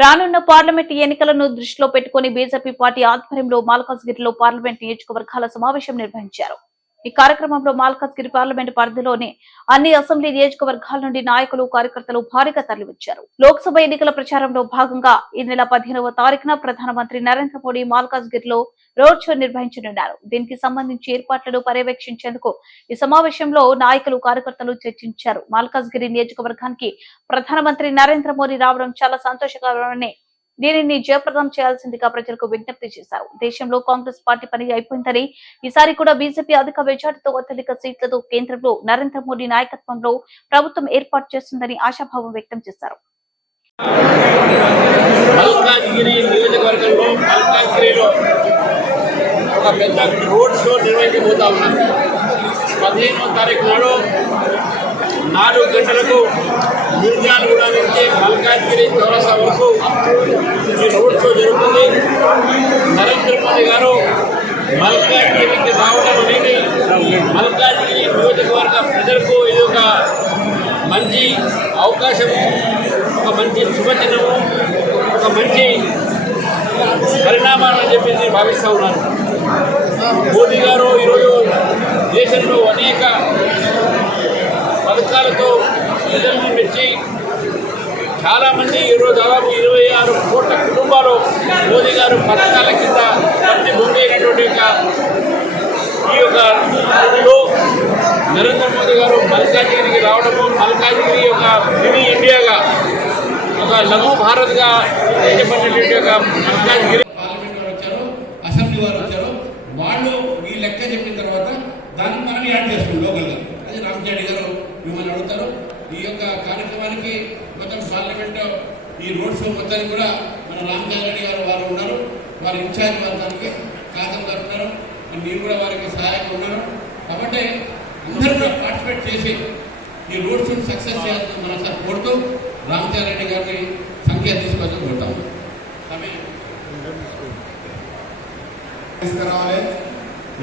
రానున్న పార్లమెంట్ ఎన్నికలను దృష్టిలో పెట్టుకుని బీజేపీ పార్టీ ఆధ్వర్యంలో మాల్కాజ్గిరిలో పార్లమెంట్ నియోజకవర్గాల సమావేశం నిర్వహించారు. ఈ కార్యక్రమంలో మాల్కాజ్గిరి పార్లమెంట్ పరిధిలోని అన్ని అసెంబ్లీ నియోజకవర్గాల నుండి నాయకులు కార్యకర్తలు భారీగా తరలివచ్చారు. లోక్సభ ఎన్నికల ప్రచారంలో భాగంగా ఈ నెల పదిహేనవ తారీఖున ప్రధానమంత్రి నరేంద్ర మోడీ మాల్కాజ్గిరిలో రోడ్ షో నిర్వహించనున్నారు. దీనికి సంబంధించి ఏర్పాట్లను పర్యవేక్షించేందుకు ఈ సమావేశంలో నాయకులు కార్యకర్తలు చర్చించారు. మాల్కాజ్గిరి నియోజకవర్గానికి ప్రధానమంత్రి నరేంద్ర మోడీ రావడం చాలా సంతోషకరమని దీనిని జయప్రదం చేయాల్సిందిగా ప్రజలకు విజ్ఞప్తి చేశారు. దేశంలో కాంగ్రెస్ పార్టీ పని అయిపోయిందని ఈసారి కూడా బీజేపీ అధిక మెజార్టీతో అత్యధిక సీట్లతో కేంద్రంలో నరేంద్ర మోడీ నాయకత్వంలో ప్రభుత్వం ఏర్పాటు చేస్తుందని ఆశాభావం వ్యక్తం చేశారు. ఒక పెద్ద రోడ్ షో నిర్వహించబోతా ఉన్నాం. పదిహేనో తారీఖు నాడు నాలుగు గంటలకు మిర్జాలు నుంచి మల్కాజ్గిరి చౌరసా వరకు ఈ రోడ్ షో జరుగుతుంది. నరేంద్ర మోదీ గారు మల్కాజ్గిరికి రావడం అనేది మల్కాజ్గిరి నియోజకవర్గ ప్రజలకు ఇది ఒక మంచి అవకాశము ఒక మంచి శుభదినము ఒక మంచి పరిణామాలు అని చెప్పి నేను భావిస్తూ ఉన్నాను. మోదీ గారు ఈరోజు దేశంలో అనేక పథకాలతో ప్రజలను మెచ్చి చాలామంది ఈరోజు దాదాపు ఇరవై ఆరు కోట్ల కుటుంబాలు మోదీ గారు పథకాల కింద పత్తి పొందేటటువంటి యొక్క ఈ యొక్క నరేంద్ర మోదీ గారు మల్కాజిగిరికి రావడము మల్కాజిగిరి యొక్క మినీ ఇండియాగా ఒక లఘు భారత్గా చెప్పినటువంటి యొక్క మల్కాజ్గిరి పార్లమెంట్ వారు వచ్చారు అసెంబ్లీ వారు వచ్చారు. వాళ్ళు ఈ లెక్క చెప్పిన తర్వాత దాన్ని మనం యాడ్ చేస్తాం లోకల్గా. అది రామచారి గారు మిమ్మల్ని అడుగుతారు. ఈ యొక్క కార్యక్రమానికి మొత్తం పార్లమెంట్ ఈ రోడ్ షో మొత్తానికి కూడా మన రామచారి గారు వారు ఉన్నారు. వారి ఇన్ఛార్జ్ వారు దానికి కాతం గారు మీరు కూడా వారికి సహాయంగా ఉన్నారు. కాబట్టి అందరూ కూడా పార్టిసిపేట్ చేసి ఈ రోడ్ షోని సక్సెస్ చేయాలని మనం సార్ కోరుతూ రామచారి రెడ్డి గారిని సంఖ్య తీసుకొని కోరుతాము తీసుకురావాలి.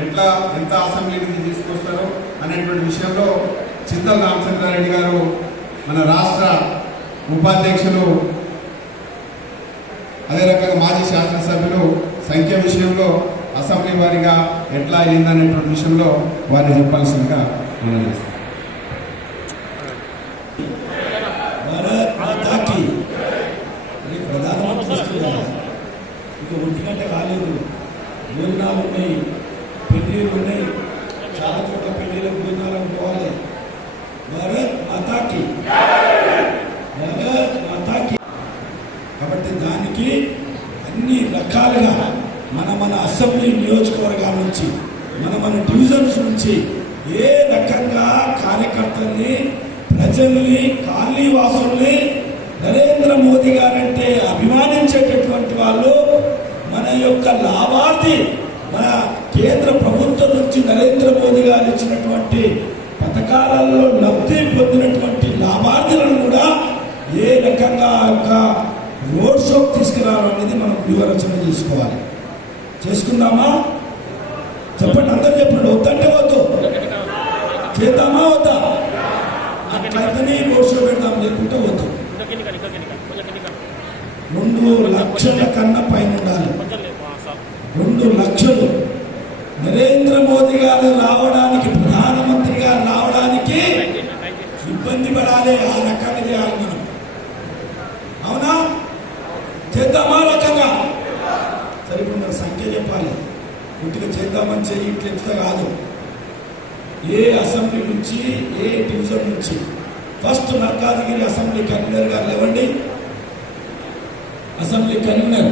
ఎట్లా ఎంత అసెంబ్లీకి తీసుకొస్తారో అనేటువంటి విషయంలో చింతల రామచంద్రారెడ్డి గారు మన రాష్ట్ర ఉపాధ్యక్షులు అదే రకంగా మాజీ శాసనసభ్యులు సంఖ్య విషయంలో అసెంబ్లీ వారిగా ఎట్లా అయిందనేటువంటి విషయంలో వారిని చెప్పాల్సిందిగా మనం ఇక ఒంటి గంట కాలేదు. భోజనాలు ఉన్నాయి పెళ్ళిళ్ళు ఉన్నాయి చాలా చోట్ల పెళ్ళిళ్ళకు భోజనాలకు పోవాలి భారత్ మాతాకి భారత్ మాతాకి కాబట్టి దానికి అన్ని రకాలుగా మన మన అసెంబ్లీ నియోజకవర్గాల నుంచి మన మన డివిజన్స్ నుంచి ఏ రకంగా కార్యకర్తల్ని ప్రజల్ని కాలనీ వాసుల్ని నరేంద్ర మోదీ గారంటే అభిమానించేటటువంటి వాళ్ళు మన యొక్క లాభార్థి మన కేంద్ర ప్రభుత్వం నుంచి నరేంద్ర మోదీ గారు ఇచ్చినటువంటి పథకాలలో లబ్ధి పొందినటువంటి లాభార్థులను కూడా ఏ రకంగా ఆ యొక్క రోడ్ షోకి తీసుకురావాలనేది మనం వ్యూహరచన చేసుకోవాలి. చేసుకుందామా? చెప్పండి అందరు చెప్పండి వద్దంటే వద్దు. చేద్దామా వద్దా? అట్లయితేనే రోడ్ షో పెడదాం లేకుంటే వద్దు. రెండు లక్షల కన్నా పైన ఉండాలి. రెండు లక్షలు. నరేంద్ర మోదీ గారు రావడానికి ప్రధానమంత్రి గారు రావడానికి ఇబ్బంది పడాలి ఆ రకంగా చేయాలి మనం అవునా చేద్దామా రకంగా సరే ఇప్పుడు మన సంఖ్య చెప్పాలి ఇంటికి చేద్దామని చెయ్యి ఇట్లా ఎత్తుతా కాదు. ఏ అసెంబ్లీ నుంచి ఏ డివిజన్ నుంచి? ఫస్ట్ మల్కాజ్గిరి అసెంబ్లీ కన్వీనర్ గారు లేవండి అసెంబ్లీ కన్వీనర్.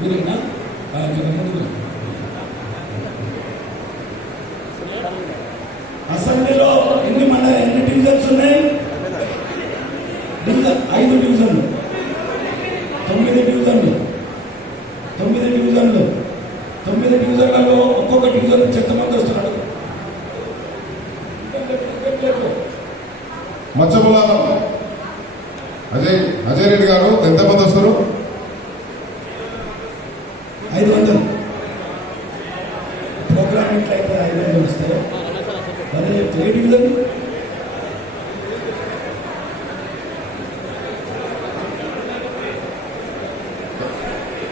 మీరేనా? అసెంబ్లీలో ఎన్ని మండల ఎన్ని డివిజన్స్ ఉన్నాయి? డివిజన్ ఐదు డివిజన్లు. మచ్చబులారం అజయ్ అజయ్ రెడ్డి గారు ఎంతమంది వస్తారు? ఐదు వందలు. ప్రోగ్రామ్ ఎట్లయితే ఐదు వందలు వస్తాయి. మరి ఏ డివిజన్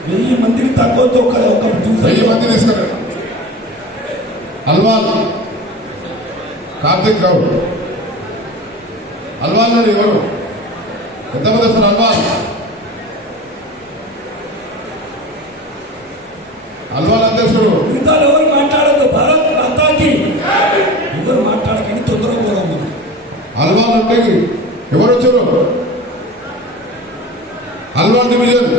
వెయ్యి మందికి తక్కువతో ఒక వెయ్యి మంది తీసుకురా అల్వాల్ కార్తిక్ గౌడ్ అల్వాల్ నుండి ఎవరు? ఎంతమంది వస్తారు అల్వాల్? అల్వాల్ అధ్యక్షుడు ఎవరు మాట్లాడద్దు భారత్ మాతాకి ఎవరు మాట్లాడకండి తొందరగా పోదాం మనం. అల్వాల్ నుండి ఎవరు వచ్చారు? అల్వాల్ డివిజన్.